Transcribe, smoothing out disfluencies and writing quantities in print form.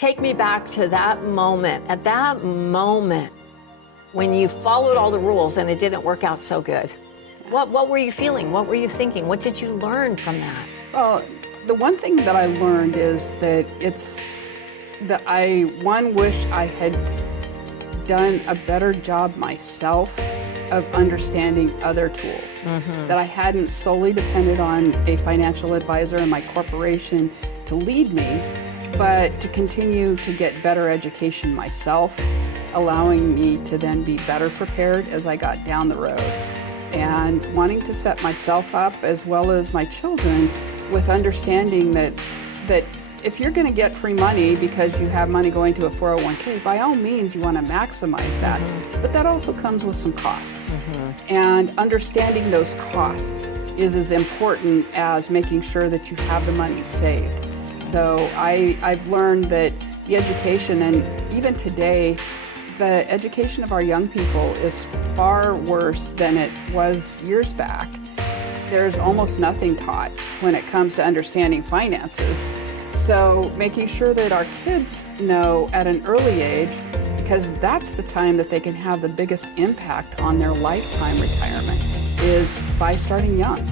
Take me back to that moment. At that moment, when you followed all the rules and it didn't work out so good, what were you feeling? What were you thinking? What did you learn from that? Well, the one thing that I learned is that I wish I had done a better job myself of understanding other tools. That I hadn't solely depended on a financial advisor in my corporation to lead me, but to continue to get better education myself, allowing me to then be better prepared as I got down the road. And wanting to set myself up, as well as my children, with understanding that if you're going to get free money because you have money going to a 401k, by all means you want to maximize that. But that also comes with some costs. And understanding those costs is as important as making sure that you have the money saved. So I've learned that the education, and even today, the education of our young people is far worse than it was years back. There's almost nothing taught when it comes to understanding finances. So making sure that our kids know at an early age, because that's the time that they can have the biggest impact on their lifetime retirement, is by starting young.